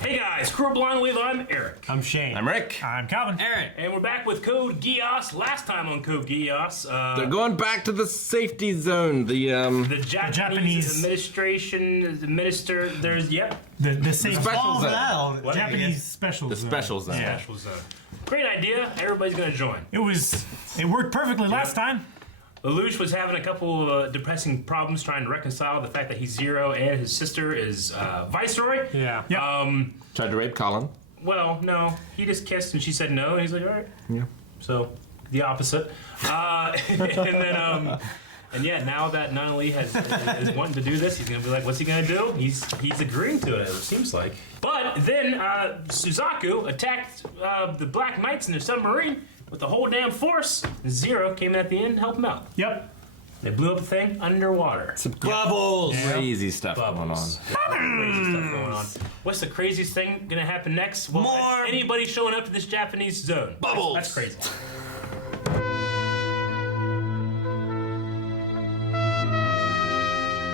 Hey guys, Kuro with I'm Eric. I'm Shane. I'm Rick. I'm Calvin. Aaron. And we're back with Code Geass. Last time on Code Geass, They're going back to the safety zone. the Japanese Japanese- administration administer. There's The same special zone. What? Japanese special The zone. special zone. Yeah. special zone. Great idea. Everybody's gonna join. It worked perfectly last time. Lelouch was having a couple of depressing problems trying to reconcile the fact that he's Zero and his sister is Viceroy. Yeah. Tried to rape Colin. Well, no, he just kissed and she said no, and he's like, all right. Yeah. So, the opposite. And then, and yeah, now that Nunali is wanting to do this, he's gonna be like, what's he gonna do? He's agreeing to it seems like. But then Suzaku attacked the Black Knights in their submarine with the whole damn force. Zero came in at the end and helped him out. Yep. They blew up the thing underwater. Some Bubbles. crazy stuff going on. Bubbles. Crazy stuff going on. What's the craziest thing gonna happen next? Well, More anybody showing up to this Japanese zone. bubbles. That's crazy.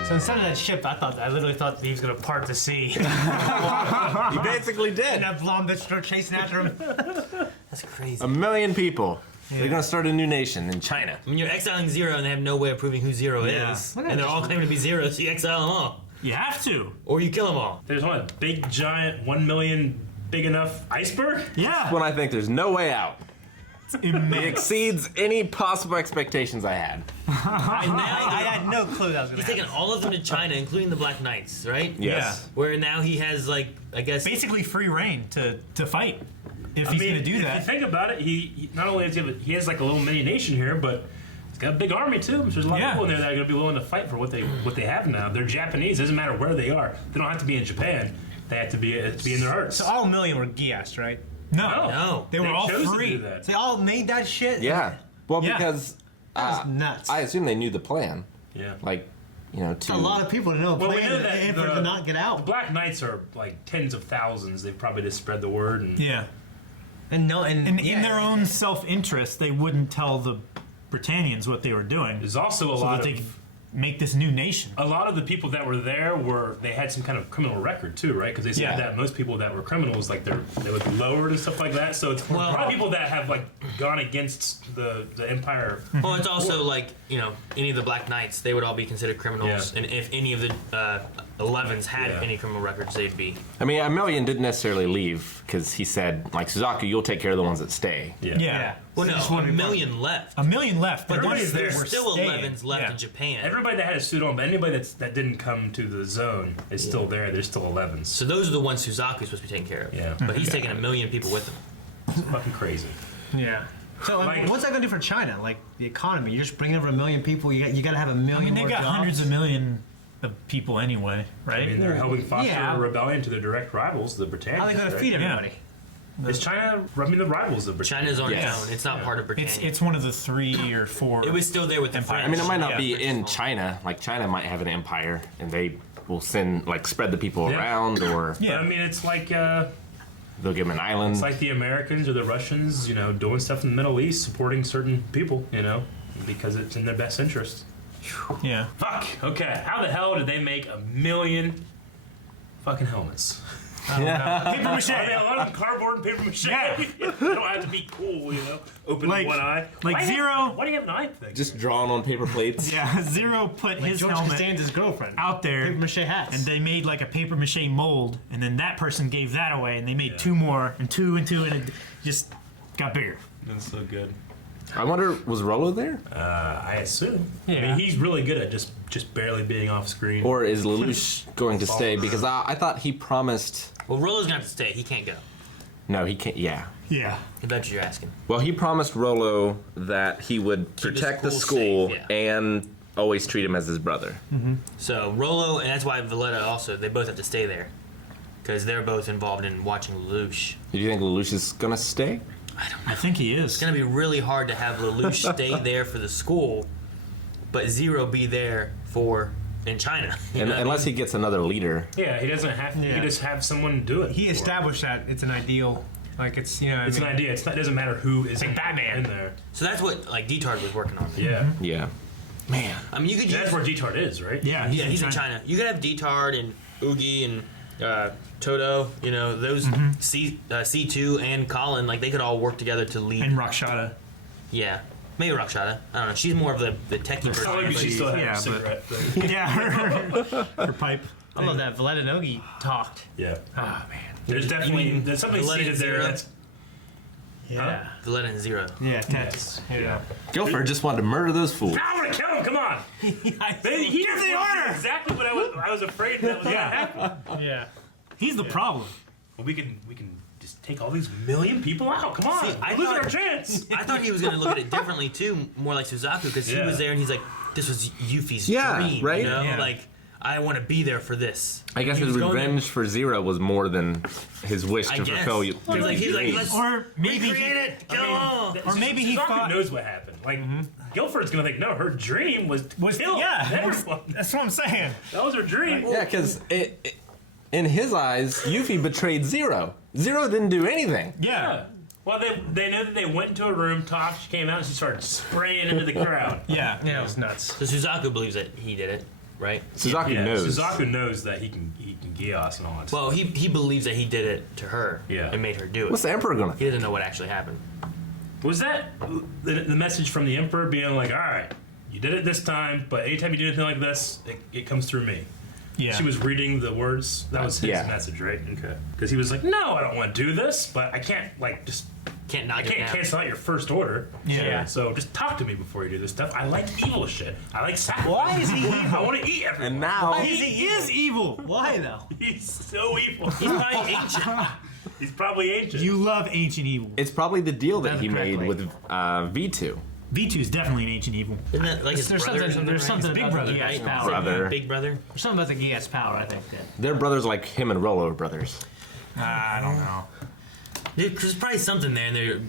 So instead of that ship, I literally thought he was gonna part the sea. He basically And did. that blonde bitch started chasing after him. That's crazy. 1 million people. They're gonna start a new nation in China. When you're exiling Zero and they have no way of proving who Zero Yeah. is, and they're all claiming to be Zero, so you exile them all. You have to. Or you kill them all. There's one big giant 1 million big enough iceberg. Yeah. When I think there's no way out. It Immense. exceeds any possible expectations I had. And now I had no clue that was gonna he's taking happen. all of them to China, including the Black Knights, right? Yes. Where now he has, like, I guess... Basically free reign to fight if I he's mean, gonna do if that. you think about it, he not only he has like a little mini nation here, but he's got a big army too. There's a lot of Yeah. people in there that are going to be willing to fight for what they have now. They're Japanese. Doesn't matter where they are. They don't have to be in Japan. They have to be in their hearts. So all 1 million were Geass, right? No. No. They were all chose to free. do that. They all made that shit? Yeah. Well, Yeah. because That's nuts. I assume they knew the plan. Yeah. Like, to. That's a lot of people to know a Well, we plan know that and for it to not get The out. Black Knights are like tens of thousands. They've probably just spread the word. And Yeah. And no, and In yeah. their own self-interest, they wouldn't tell the Britannians what they were doing, there's also a so lot that they of could make this new nation. a lot of the people that were there they had some kind of criminal record too, right? Because they said Yeah. that most people that were criminals, like they would be lowered and stuff like that. So it's a lot of people that have like gone against the empire. Well, it's also like, any of the Black Knights, they would all be considered criminals. Yeah. And if any of the 11s had Yeah. any criminal records, they'd be... I mean, 1 million didn't necessarily leave because he said, like, Suzaku, you'll take care of the ones that stay. Yeah. Well, So no, just 1 million left. 1 million left, but Everybody's there. we're There's still staying. 11s left Yeah. in Japan. Everybody that had a suit on, but anybody that didn't come to the zone is still there. There's still 11s. So those are the ones Suzaku's supposed to be taking care of. Yeah. But he's taking 1 million people with him. It's fucking crazy. Yeah. So Like- what's that gonna do for China? Like the economy? You're just bringing over 1 million people. You got to have 1 million I mean, they've more got jobs. hundreds of million of people anyway, right? I mean, they're helping foster Yeah. a rebellion to their direct rivals, the Britannians. How are they gonna right? feed everybody? Is China, the rivals of Britannia? China's on Yes. its own. It's not part of Britannia. It's one of the 3 or 4. It was still there with the Empire. French. I mean, it might not Yeah. be in China. Like, China might have an empire, and they will spread the people Yeah. around, or But, I mean, it's like they'll give them an island. it's like the Americans or the Russians, doing stuff in the Middle East, supporting certain people, because it's in their best interest. Yeah. Fuck. Okay. How the hell did they make 1 million fucking helmets? Paper mache. I mean, a lot of them cardboard and paper mache. Yeah. They don't have to be cool, Open Like- one eye. like Why Zero- Why do you have an eye thing? Just drawn on paper plates. Yeah, Zero put his George helmet Costanza's girlfriend. out there, Paper mache hats. and they made like a paper mache mold, and then that person gave that away, and they made Yeah. 2 more, and 2 and 2, and it just got bigger. That's so good. I wonder, was Rolo there? I assume. I Yeah. mean, he's really good at just barely being off screen. Or is Lelouch going to stay? Because I thought he promised. Well, Rolo's gonna have to stay. He can't go. No, he can't. Yeah. Yeah. If that's what you're asking. Well, he promised Rolo that he would Keep the protect the school school safe, yeah. and always treat him as his brother. So Rolo, and that's why Valletta also, they both have to stay there. Because they're both involved in watching Lelouch. Do you think Lelouch is going to stay? I think he is. It's gonna be really hard to have Lelouch stay there for the school, but Zero be there in China. You know what I Unless he gets another leader. Yeah, he doesn't have. He Yeah. can just have someone do it. He for him. established that it's an ideal. Like it's It's an idea. It doesn't matter who is like Batman. in there. So that's what Detard was working on. Yeah, Yeah. Man. I mean, you could that's use, where Detard is, right? Yeah, he's in China. You could have Detard and Oogie and Toto, those C2 and Colin, like they could all work together to lead. And Rakshata. Yeah, maybe Rakshata. I don't know. She's more of the techie person. Oh, maybe she still had Yeah, a cigarette thing. Yeah, her pipe. I love that Vladinogi talked. Yeah. Oh man. There's something Violet seated there Zero? that's Yeah. Violet and Zero. Yeah. That's yeah. Guilford just wanted to murder those fools. I want to kill him. Come on. He Give the order. exactly what I was afraid that was going to happen. Yeah. He's the problem. Well, we can just take all these million people out. Come on. See, I We're losing thought- our chance. I thought he was going to look at it differently too, more like Suzaku, because he Yeah. was there and he's like, "This was Yuffie's Yeah, dream." right? Yeah. Like, I want to be there for this. I guess He his was going there- revenge for Zero was more than his wish I to guess. fulfill you. He's like, let's Or maybe recreate it. Go. Or maybe he Suzaku thought- knows what happened. Like, Guilford's going to think, no, her dream was kill everyone. That's what I'm saying. That was her dream. Yeah, because in his eyes, Yuffie betrayed Zero. Zero didn't do anything. Yeah. Well, they know that they went into a room, talked, she came out, and she started spraying into the crowd. Yeah. Yeah. It was nuts. So Suzaku believes that he did it, right? Suzaku knows. Suzaku knows that he can Geass and all that stuff. Well, he believes that he did it to her Yeah. and made her do it. What's the Emperor gonna He think? doesn't know what actually happened. Was that the message from the Emperor being like, all right, you did it this time, but anytime you do anything like this, it comes through me? Yeah. She was reading the words. That was his Yeah. message, right? Okay. Because he was like, no, I don't want to do this, but I can't, Can't I knock it can't down. cancel out your first order. Yeah. So just talk to me before you do this stuff. I like evil shit. I like sacrifice. Why is he evil? I want to eat everyone. And now, He is evil. Why though? He's so evil. He's probably ancient. He's probably ancient. You love ancient evil. it's probably the deal that Done he made correctly. with V2. V2 is definitely an ancient evil. Isn't that like his There's brother? something. There's something Big about brother. the Geass Right? power. Brother. Big brother? There's something about the Geass power. I think that. They're brothers like him and Rolo are brothers. I don't know. There's probably something there, and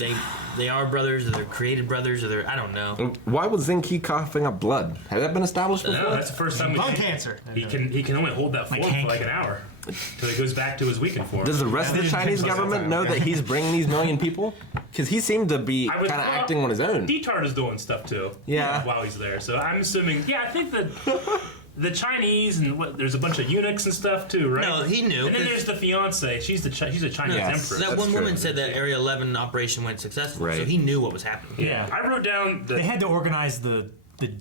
they are brothers, or they're created brothers, or they're I don't know. Why was Zenki coughing up blood? Has that been established before? No, that's the first time we Lung see- cancer. He can only hold that form Hank. for like an hour until he goes back to his weakened form. Does the rest of the Chinese government know that he's bringing these million people? Because he seemed to be I kind would of thought acting on his own. D-Tard is doing stuff too. Yeah. While he's there, so I'm assuming. Yeah, I think that the Chinese and there's a bunch of eunuchs and stuff too, right? No, he knew, And then 'cause- there's the fiance. She's a Chinese Yes. empress. That That's one true. woman said that Area 11 operation went successful, so Right. he knew what was happening. Yeah. I wrote down They the had to organize the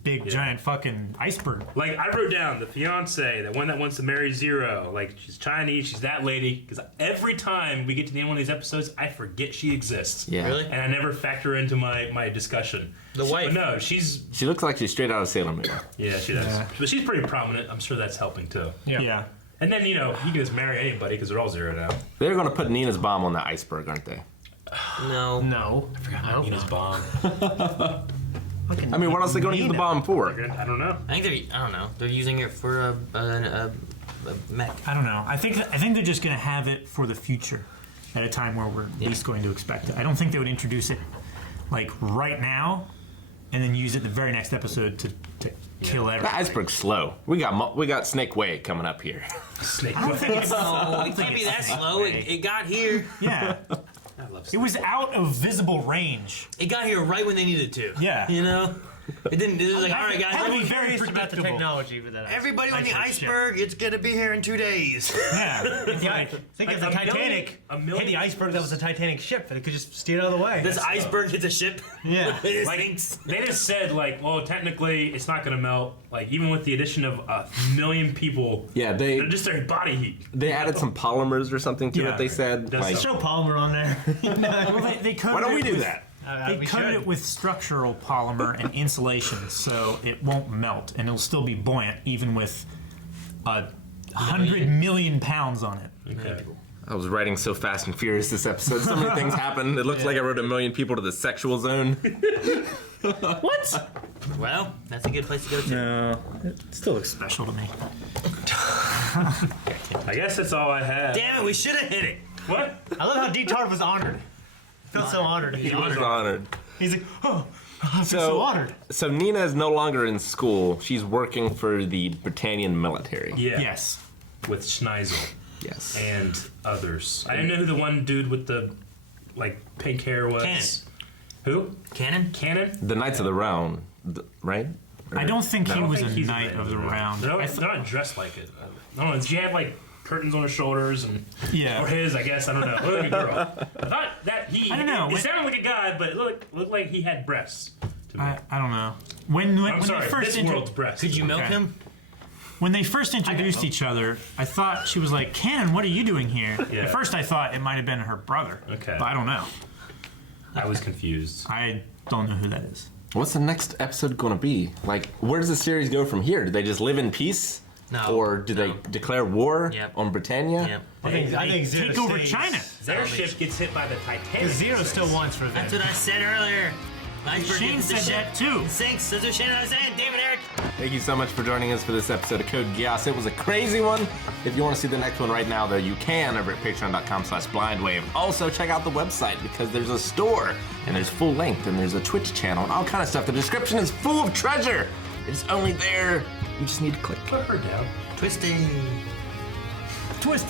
big giant fucking iceberg. like I wrote down the fiance, the one that wants to marry Zero. Like she's Chinese, she's that lady. Because every time we get to the end of one of these episodes, I forget she exists. Yeah. Really? And I never factor into my discussion. The wife. But no, she's She looks like she's straight out of Sailor Moon. yeah, she does. Yeah. But she's pretty prominent. I'm sure that's helping too. Yeah. And then you can just marry anybody because they're all Zero now. They're going to put Nina's bomb on that iceberg, aren't they? No. No. I hope Nina's not. bomb. I mean, what else are they going to use the bomb for? I don't know. I don't know. They're using it for a mech. I don't know. I think they're just going to have it for the future at a time where we're at least going to expect it. I don't think they would introduce it like right now and then use it the very next episode to kill That everything. iceberg's slow. We got Snake Way coming up here. Snake. No, it can't be that slow. It got here. Yeah. I love It was out of visible range. It got here right when they needed to. Yeah. You know? It didn't. It was like, all right, guys. That'd be everyone- very Curious about the predictable. technology for that. Everybody on the iceberg ship. iceberg, it's gonna be here in 2 days. Yeah. It's Yeah, like, think if like the a million- Titanic a million hit the iceberg that was a Titanic ship, and it could just steer out of the way. This iceberg hits a ship. Yeah. It Like sinks. they just said, like, well, technically it's not going to melt. Like even with the addition of 1 million people, Yeah, they're just their body heat. they added some polymers or something to Yeah. it. They said Does like, so. Show Polymer on there. well, they covered why don't it we do with- that? They We covered should. it with structural polymer and insulation, so it won't melt, and it'll still be buoyant even with 100 million pounds on it. Okay. I was writing so fast and furious this episode. So many things happened. It looks like I wrote 1 million people to the sexual zone. What? Well, that's a good place to go to. No, it still looks special to me. I guess that's all I had. Damn it, we should have hit it. What? I love how D-Tard was honored. Felt so honored. He was honored. He's like, oh, I feel So- so honored. So Nina is no longer in school. She's working for the Britannian military. Yeah. Yes. With Schneisel Yes. and others. I didn't know who the one dude with the pink hair was. Cannon. Who? Cannon? Cannon? The Knights of the Round, right? I don't think I he don't was think a he's knight of the round. They're not dressed like it. I don't know. She had curtains on his shoulders and Yeah. or his, I guess. I don't know. Looked like a girl. I thought that he. I don't know. It sounded like a guy, but it looked like he had breasts. To me. I don't know. When I'm sorry. they first This world's breasts. Could you milk Okay. him? When they first introduced each other, I thought she was like, "Ken, what are you doing here?" Yeah. At first, I thought it might have been her brother. Okay. But I don't know. I was confused. I don't know who that is. What's the next episode going to be? Like, where does the series go from here? Do they just live in peace? No. Or do they declare war Yep. on Britannia? Yeah. I think Zero Take over stays. China. Their ship gets hit by the Titanic. Zero still wants revenge. That's what I said earlier. Iceberg Shane hits the said ship. that too. It sinks. That's what Shane and I was saying. David, Eric. Thank you so much for joining us for this episode of Code Geass. It was a crazy one. If you want to see the next one right now, though, you can over at patreon.com/blindwave. Also, check out the website because there's a store and there's full length and there's a Twitch channel and all kind of stuff. The description is full of treasure. It's only there. You just need to click. Put her down. Twisty. Twist.